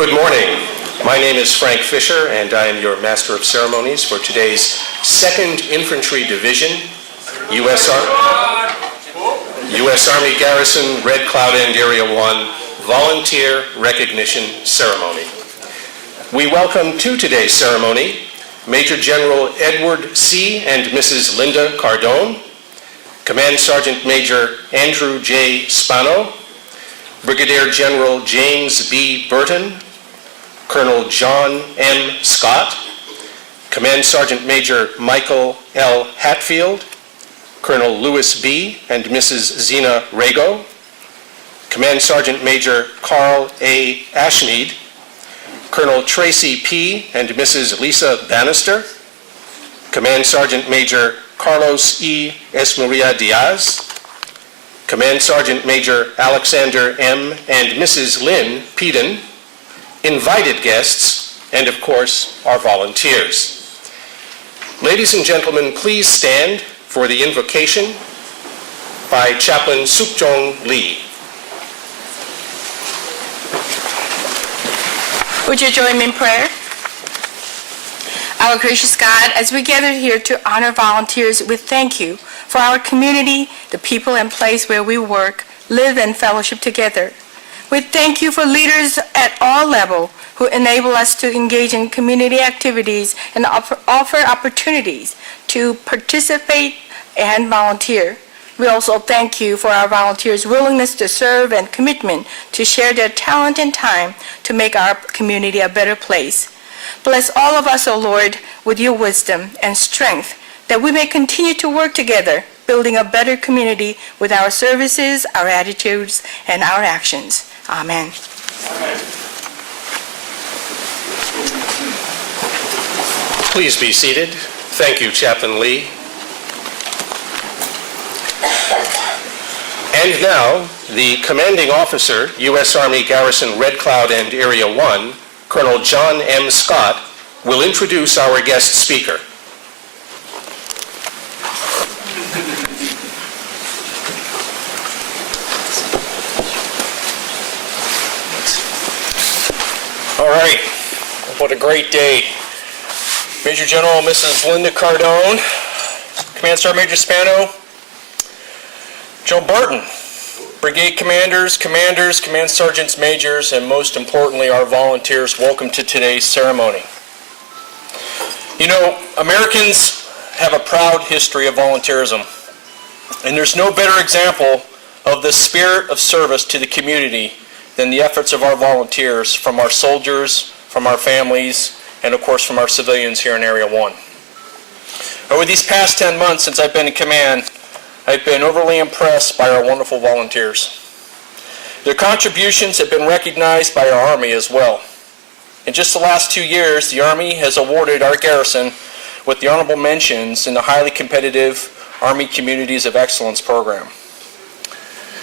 Good morning. My name is Frank Fisher, and I am your Master of Ceremonies for today's 2nd Infantry Division, U.S. Army Garrison, Red Cloud End Area 1 Volunteer Recognition Ceremony. We welcome to today's ceremony Major General Edward C. and Mrs. Linda Cardone, Command Sergeant Major Andrew J. Spano, Brigadier General James B. Burton, Colonel John M. Scott, Command Sergeant Major Michael L. Hatfield, Colonel Lewis B. and Mrs. Zena Rago, Command Sergeant Major Carl A. Ashmead, Colonel Tracy P. and Mrs. Lisa Bannister, Command Sergeant Major Carlos E. Esmaria Diaz, Command Sergeant Major Alexander M. and Mrs. Lynn Peden, invited guests, and of course, our volunteers. Ladies and gentlemen, please stand for the invocation by Chaplain Sukjong Lee. Would you join me in prayer? Our gracious God, as we gather here to honor volunteers, we thank you for our community, the people and place where we work, live, and fellowship together. We thank you for leaders at all levels who enable us to engage in community activities and offer opportunities to participate and volunteer. We also thank you for our volunteers' willingness to serve and commitment to share their talent and time to make our community a better place. Bless all of us, O Lord, with your wisdom and strength, that we may continue to work together, building a better community with our services, our attitudes, and our actions. Amen. Amen. Please be seated. Thank you, Chaplain Lee. And now, the Commanding Officer, U.S. Army Garrison Red Cloud End Area 1, Colonel John M. Scott, will introduce our guest speaker. All right, what a great day. Major General Mrs. Linda Cardone, Command Sergeant Major Spano, Joe Burton, Brigade Commanders, Command Sergeants, Majors, and most importantly, our volunteers, welcome to today's ceremony. You know, Americans have a proud history of volunteerism, and there's no better example of the spirit of service to the community than the efforts of our volunteers, from our soldiers, from our families, and of course from our civilians here in Area 1. Over these past 10 months since I've been in command, I've been overly impressed by our wonderful volunteers. Their contributions have been recognized by our Army as well. In just the last 2 years, the Army has awarded our garrison with the honorable mentions in the highly competitive Army Communities of Excellence program.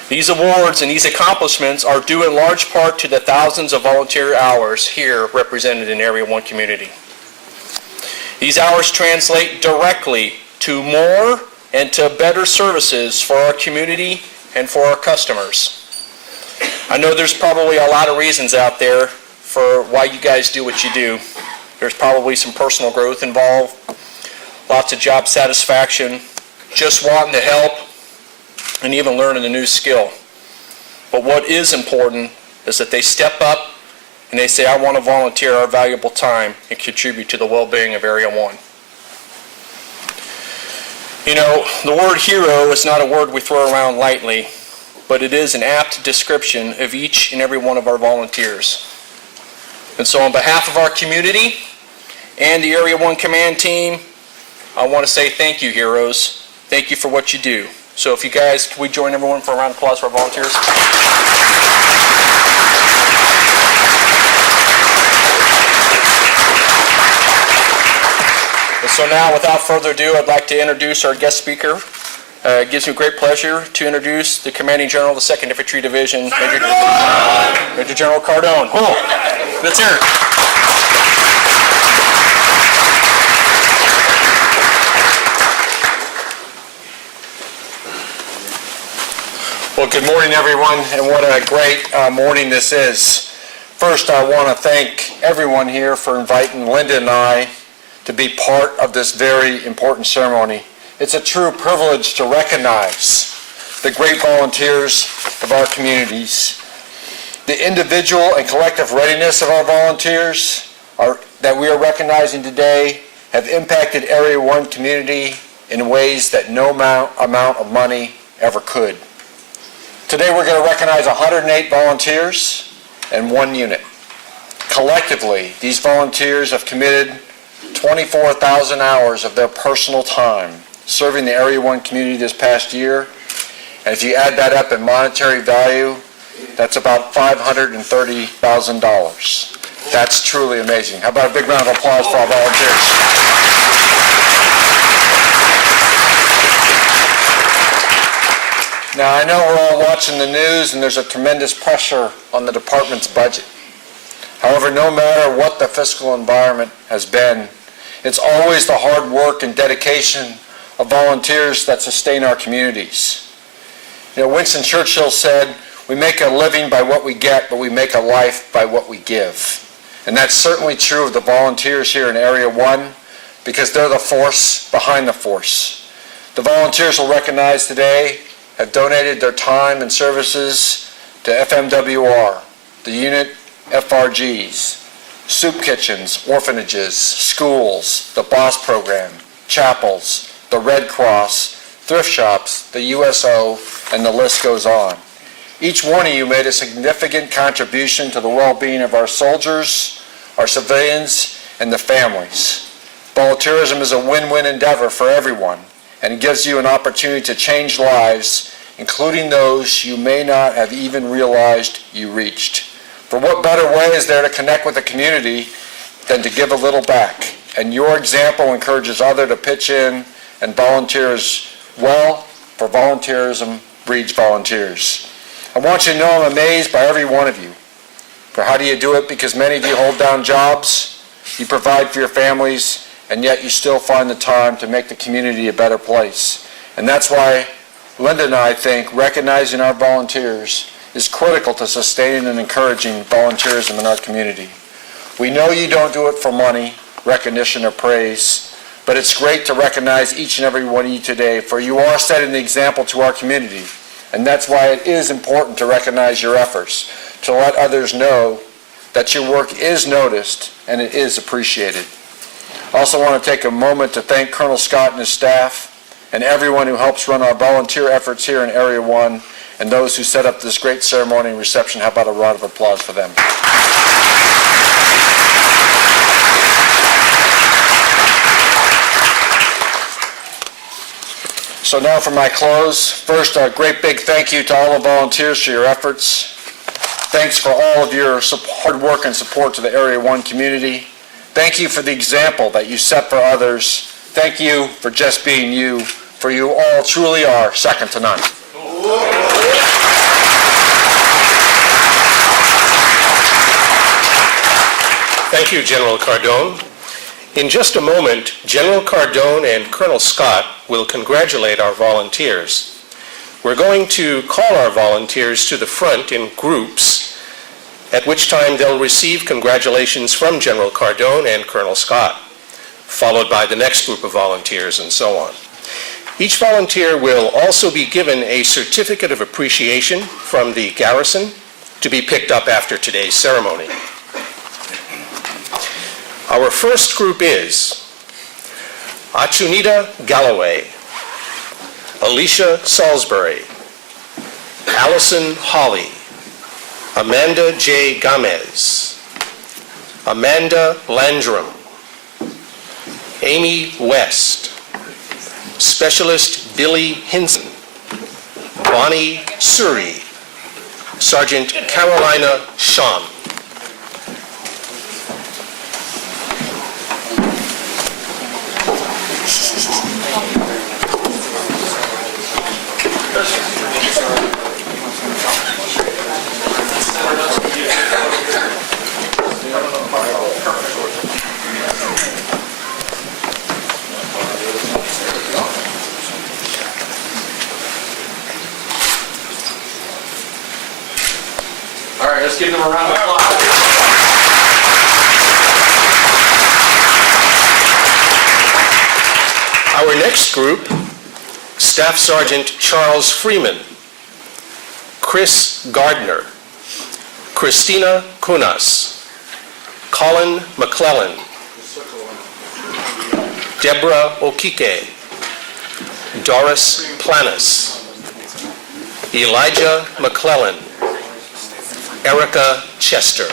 These awards and these accomplishments are due in large part to the thousands of volunteer hours here represented in Area 1 community. These hours translate directly to more and to better services for our community and for our customers. I know there's probably a lot of reasons out there for why you guys do what you do. There's probably some personal growth involved, lots of job satisfaction, just wanting to help, and even learning a new skill. But what is important is that they step up and they say, I want to volunteer our valuable time and contribute to the well-being of Area 1. You know, the word hero is not a word we throw around lightly, but it is an apt description of each and every one of our volunteers. And so on behalf of our community and the Area 1 Command Team, I want to say thank you, heroes. Thank you for what you do. So if you guys, can we join everyone for a round of applause for our volunteers? And so now, without further ado, I'd like to introduce our guest speaker. It gives me great pleasure to introduce the Commanding General of the 2nd Infantry Division, Major General Cardone. Oh, let's hear it. Well, good morning, everyone, and what a great morning this is. First, I want to thank everyone here for inviting Linda and I to be part of this very important ceremony. It's a true privilege to recognize the great volunteers of our communities. The individual and collective readiness of our volunteers that we are recognizing today have impacted Area 1 community in ways that no amount of money ever could. Today we're going to recognize 108 volunteers and 1 unit. Collectively, these volunteers have committed 24,000 hours of their personal time serving the Area 1 community this past year. And if you add that up in monetary value, that's about $530,000. That's truly amazing. How about a big round of applause for our volunteers? Now, I know we're all watching the news and there's a tremendous pressure on the department's budget. However, no matter what the fiscal environment has been, it's always the hard work and dedication of volunteers that sustain our communities. You know, Winston Churchill said, "We make a living by what we get, but we make a life by what we give." And that's certainly true of the volunteers here in Area 1 because they're the force behind the force. The volunteers we'll recognize today have donated their time and services to FMWR, the unit FRGs, soup kitchens, orphanages, schools, the BOSS program, chapels, the Red Cross, thrift shops, the USO, and the list goes on. Each one of you made a significant contribution to the well-being of our soldiers, our civilians, and the families. Volunteerism is a win-win endeavor for everyone, and it gives you an opportunity to change lives, including those you may not have even realized you reached. For what better way is there to connect with the community than to give a little back? And your example encourages others to pitch in and volunteer as well, for volunteerism breeds volunteers. I want you to know I'm amazed by every one of you. For how do you do it? Because many of you hold down jobs, you provide for your families, and yet you still find the time to make the community a better place. And that's why Linda and I think recognizing our volunteers is critical to sustaining and encouraging volunteerism in our community. We know you don't do it for money, recognition, or praise, but it's great to recognize each and every one of you today, for you are setting the example to our community. And that's why it is important to recognize your efforts, to let others know that your work is noticed and it is appreciated. I also want to take a moment to thank Colonel Scott and his staff and everyone who helps run our volunteer efforts here in Area 1 and those who set up this great ceremony and reception. How about a round of applause for them? So now for my close. First, a great big thank you to all the volunteers for your efforts. Thanks for all of your hard work and support to the Area 1 community. Thank you for the example that you set for others. Thank you for just being you, for you all truly are second to none. Thank you, General Cardone. In just a moment, General Cardone and Colonel Scott will congratulate our volunteers. We're going to call our volunteers to the front in groups, at which time they'll receive congratulations from General Cardone and Colonel Scott, followed by the next group of volunteers, and so on. Each volunteer will also be given a certificate of appreciation from the garrison to be picked up after today's ceremony. Our first group is Achunita Galloway, Alicia Salisbury, Allison Hawley, Amanda J. Gomez, Amanda Landrum, Amy West, Specialist Billy Hinson, Bonnie Suri, Sergeant Carolina Shawn. All right, let's give them a round of applause. next group, Staff Sergeant Charles Freeman, Chris Gardner, Christina Kunas, Colin McClellan, Deborah Okike, Doris Planis, Elijah McClellan, Erica Chester.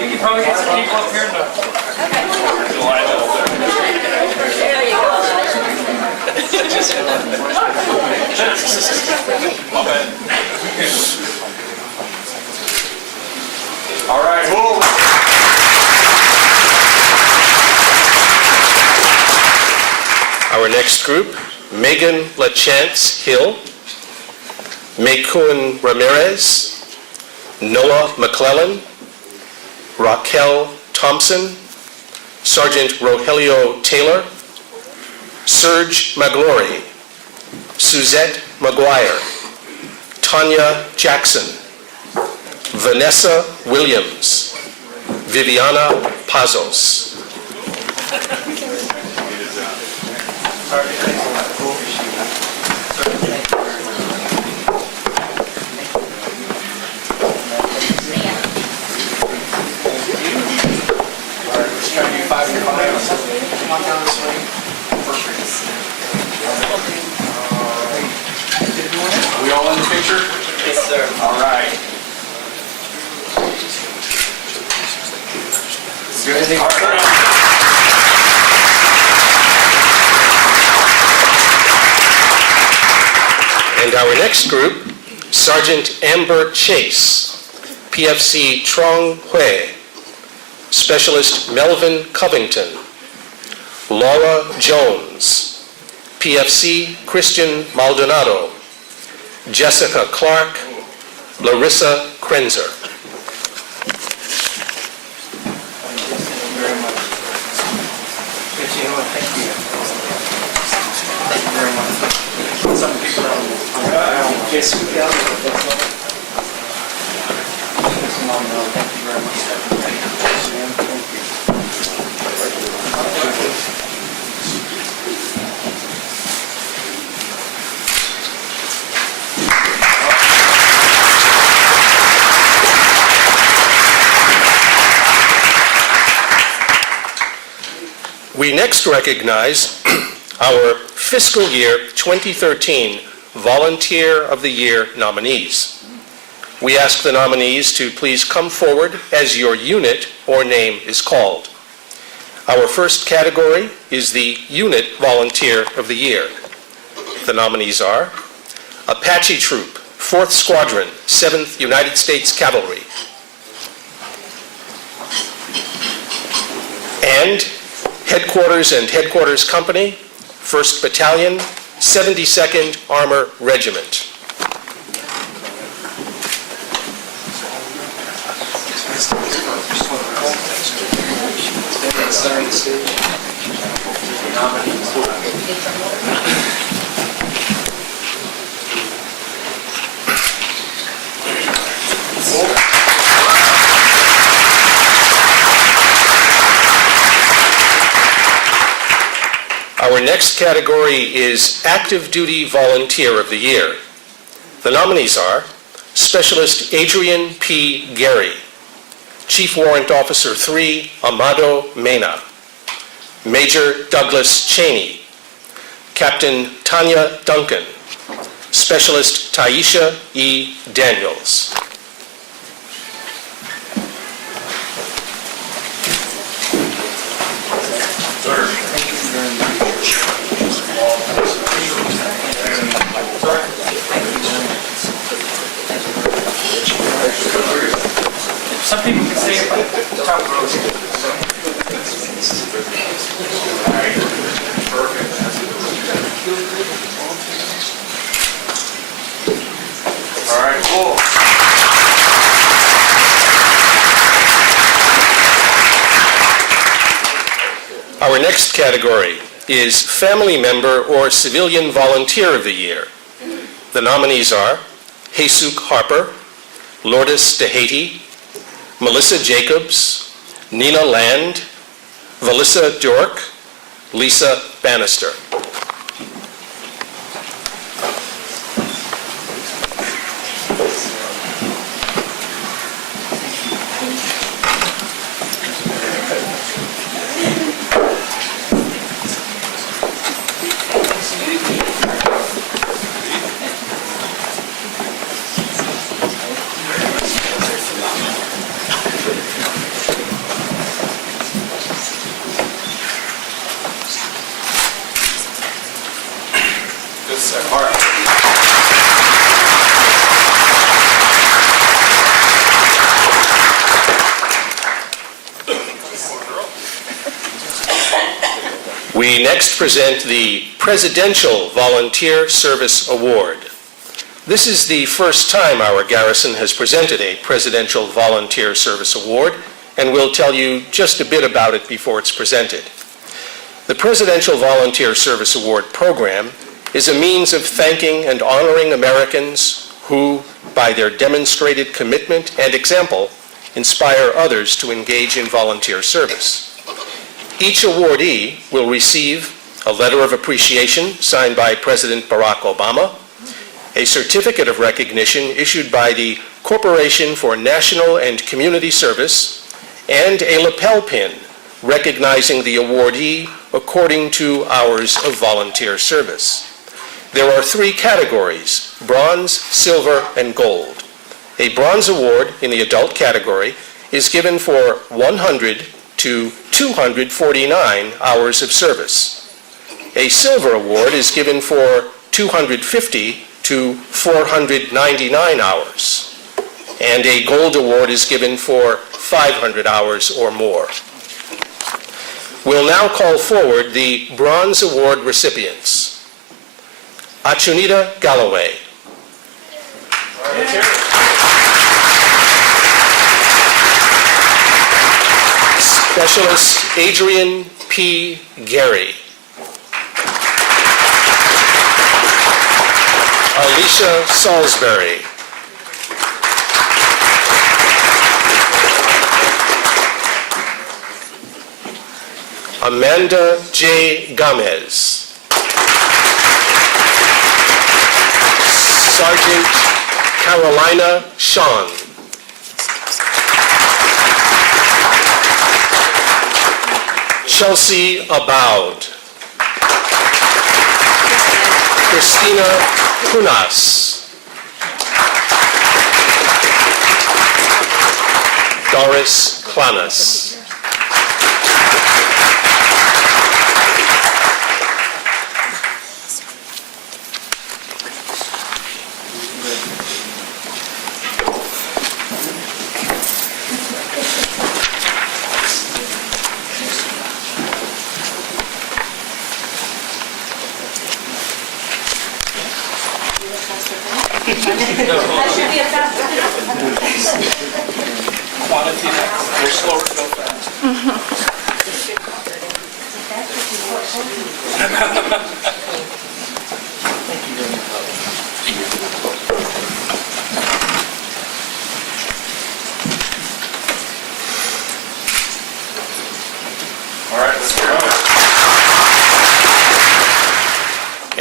You probably get some people up here in the line over there. There you go. All right, move. Our next group, Megan LaChance Hill, Mekun Ramirez, Noah McClellan, Raquel Thompson, Sergeant Rogelio Taylor, Serge Maglory, Suzette McGuire, Tanya Jackson, Vanessa Williams, Viviana Pazos. Are we all in the picture? Yes, sir. All right. Is there anything? And our next group, Sergeant Amber Chase, PFC Trong Hui, Specialist Melvin Covington, Laura Jones, PFC Christian Maldonado, Jessica Clark, Larissa Krenzer. We next recognize our fiscal year 2013 Volunteer of the Year nominees. We ask the nominees to please come forward as your unit or name is called. Our first category is the Unit Volunteer of the Year. The nominees are Apache Troop, 4th Squadron, 7th United States Cavalry, and Headquarters and Headquarters Company, 1st Battalion, 72nd Armor Regiment. Our next category is Active Duty Volunteer of the Year. The nominees are Specialist Adrian P. Gary, Chief Warrant Officer 3, Amado Mena, Major Douglas Cheney, Captain Tanya Duncan, Specialist Taisha E. Daniels. Some people can say it, but the top row. Perfect. All right, cool. Our next category, is Family Member or Civilian Volunteer of the Year. The nominees are Jesus Harper, Lourdes DeHaty, Melissa Jacobs, Nina Land, Valissa Dork, Lisa Bannister. We next present the Presidential Volunteer Service Award. This is the first time our garrison has presented a Presidential Volunteer Service Award, and we'll tell you just a bit about it before it's presented. The Presidential Volunteer Service Award program is a means of thanking and honoring Americans who, by their demonstrated commitment and example, inspire others to engage in volunteer service. Each awardee will receive a letter of appreciation signed by President Barack Obama, a certificate of recognition issued by the Corporation for National and Community Service, and a lapel pin recognizing the awardee according to hours of volunteer service. There are 3 categories: bronze, silver, and gold. A bronze award in the adult category is given for 100 to 249 hours of service. A silver award is given for 250 to 499 hours. And a gold award is given for 500 hours or more. We'll now call forward the bronze award recipients. Achunita Galloway. Specialist Adrian P. Gary. Alicia Salisbury. Amanda J. Gomez. Sergeant Carolina Sean. Chelsea Aboud. Christina Kunas. Doris Klanas.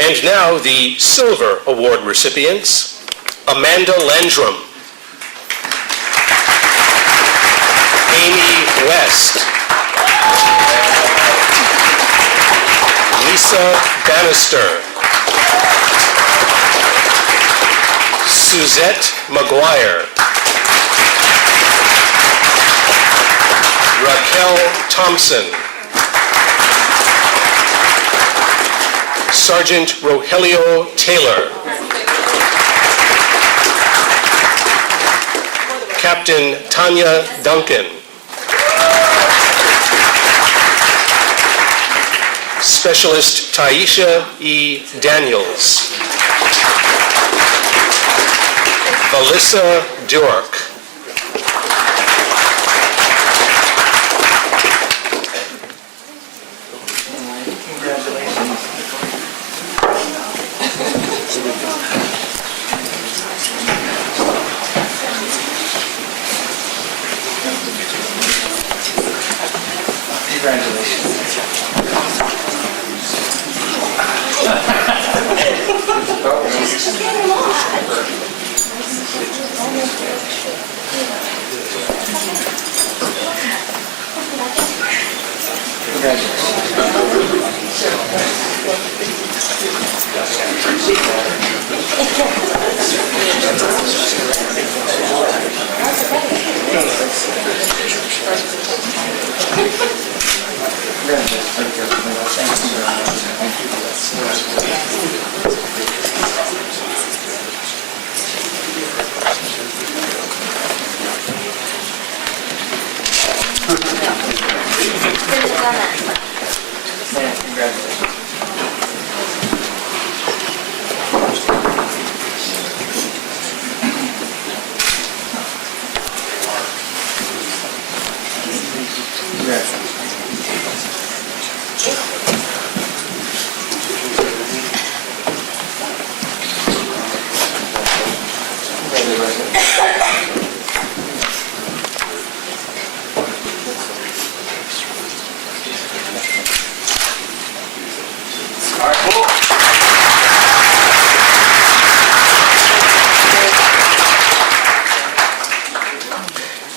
And now the Silver Award recipients: Amanda Landrum, Amy West, Lisa Bannister, Suzette McGuire, Raquel Thompson, Sergeant Rogelio Taylor, Captain Tanya Duncan, Specialist Taisha E. Daniels, Valissa Durk,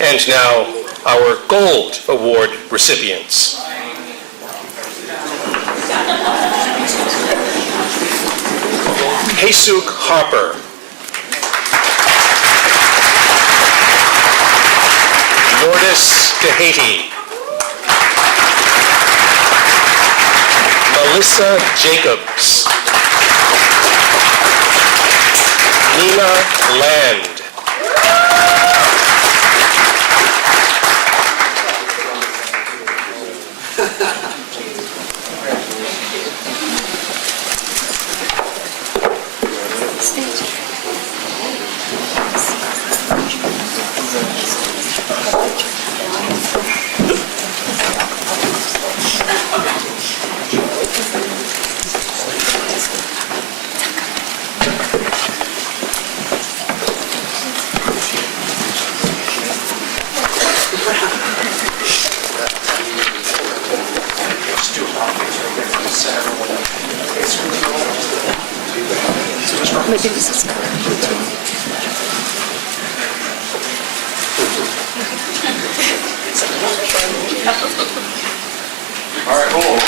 And now, our Gold Award recipients. Haesuk Harper. Lourdes Kahati. Melissa Jacobs. Nina Land. Maybe this is good. All right, cool.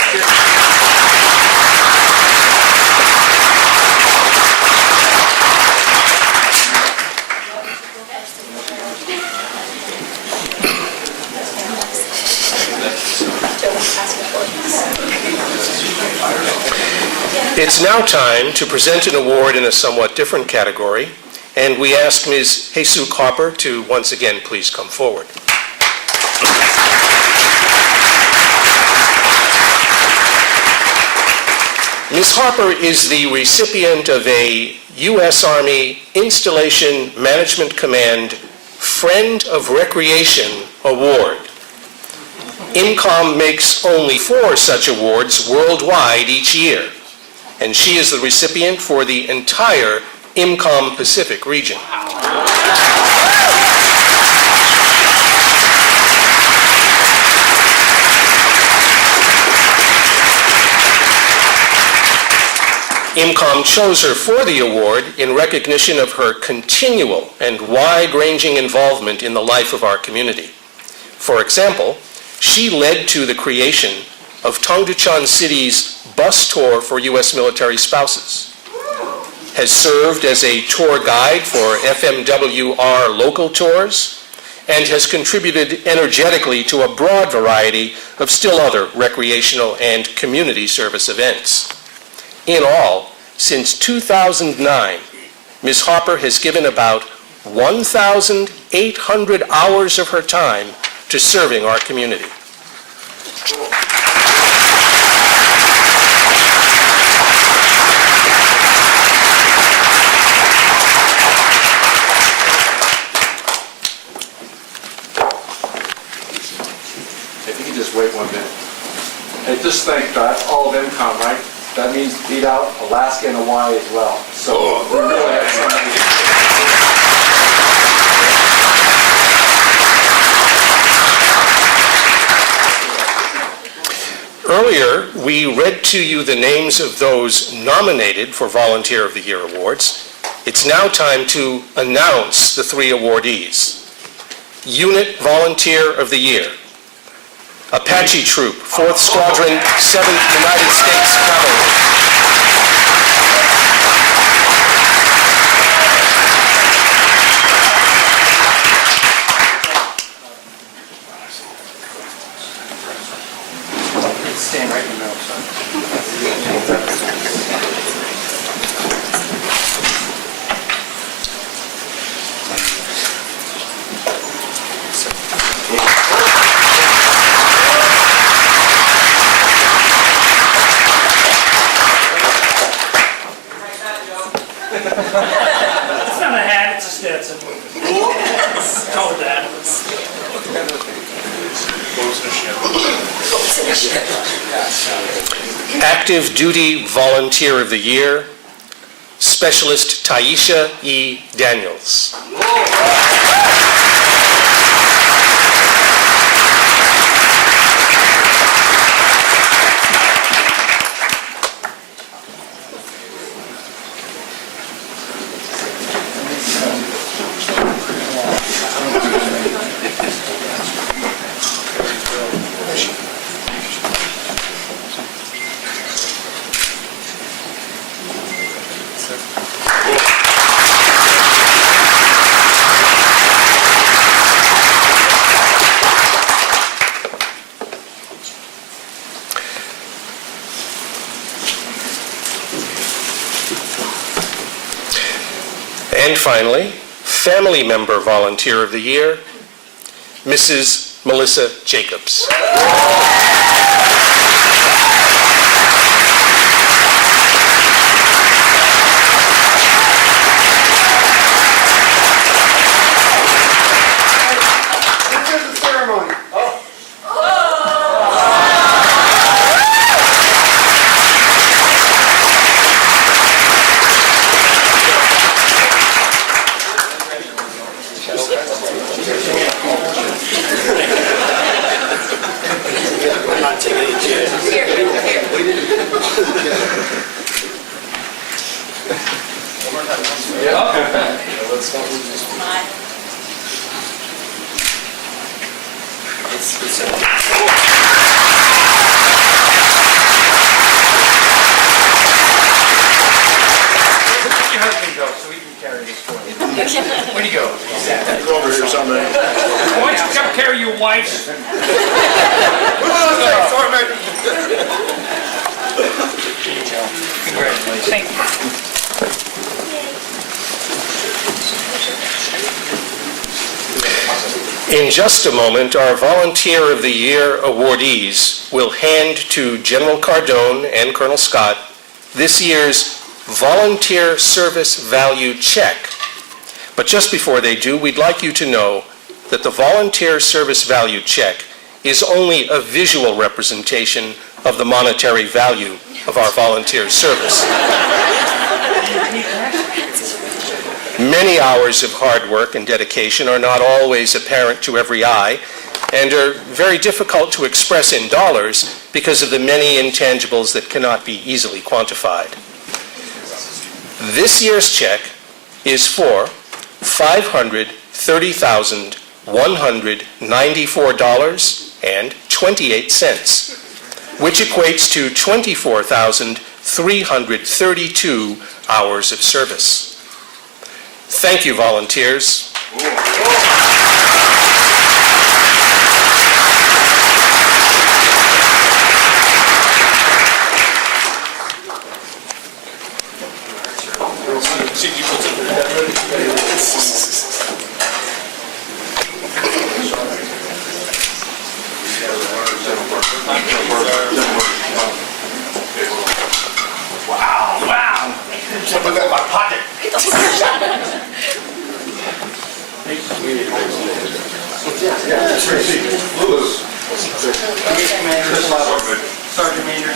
It's now time to present an award in a somewhat different category, and we ask Ms. Haesuk Harper to once again please come forward. Ms. Harper is the recipient of a U.S. Army Installation Management Command Friend of Recreation Award. IMCOM makes only 4 such awards worldwide each year, and she is the recipient for the entire IMCOM Pacific region. IMCOM chose her for the award in recognition of her continual and wide-ranging involvement in the life of our community. For example, she led to the creation of Tongducheon City's bus tour for U.S. military spouses, has served as a tour guide for FMWR local tours, and has contributed energetically to a broad variety of still other recreational and community service events. In all, since 2009, Ms. Harper has given about 1,800 hours of her time to serving our community. If you could just wait 1 minute. Hey, just think that all of IMCOM, right? That means beat out Alaska and Hawaii as well. So we really have somebody. Earlier, we read to you the names of those nominated for Volunteer of the Year awards. It's now time to announce the 3 awardees. Unit Volunteer of the Year, Apache Troop, 4th Squadron, 7th United States Cavalry. Active Duty Volunteer of the Year, Specialist Taisha E. Daniels. And finally, Family Member Volunteer of the Year, Mrs. Melissa Jacobs. Your husband go so we can carry this for you. Where'd he go? Over here somewhere. Why don't you come carry your wife's? Congratulations. Thank you. In just a moment, our Volunteer of the Year awardees will hand to General Cardone and Colonel Scott this year's Volunteer Service Value Check. But just before they do, we'd like you to know that the Volunteer Service Value Check is only a visual representation of the monetary value of our volunteer service. Many hours of hard work and dedication are not always apparent to every eye and are very difficult to express in dollars because of the many intangibles that cannot be easily quantified. This year's check is for $530,194.28, which equates to 24,332 hours of service. Thank you, volunteers. Wow. Look at my pocket. Sergeant Major.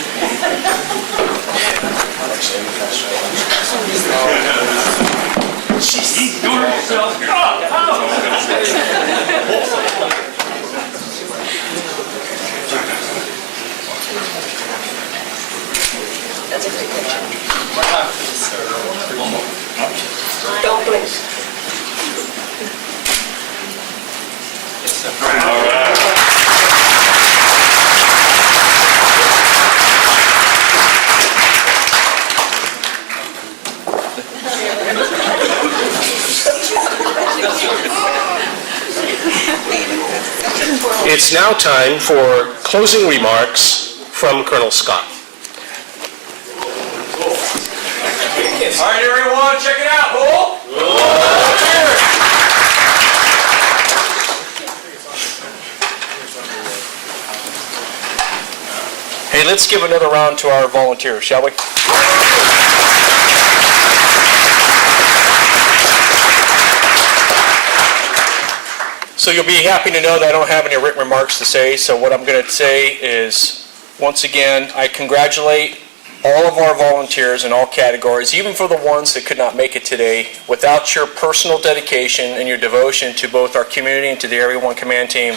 He's doing himself. That's a great picture. Don't blink. It's now time for closing remarks from Colonel Scott. All right, everyone, check it out. Hold. Hey, let's give another round to our volunteers, shall we? So you'll be happy to know that I don't have any written remarks to say, so what I'm going to say is once again, I congratulate all of our volunteers in all categories, even for the ones that could not make it today. Without your personal dedication and your devotion to both our community and to the Area 1 Command Team,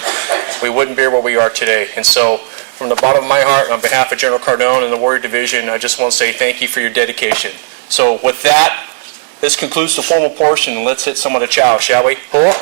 we wouldn't be where we are today. And so, from the bottom of my heart, on behalf of General Cardone and the Warrior Division, I just want to say thank you for your dedication. So with that, this concludes the formal portion, and let's hit some of the chow, shall we? Cool?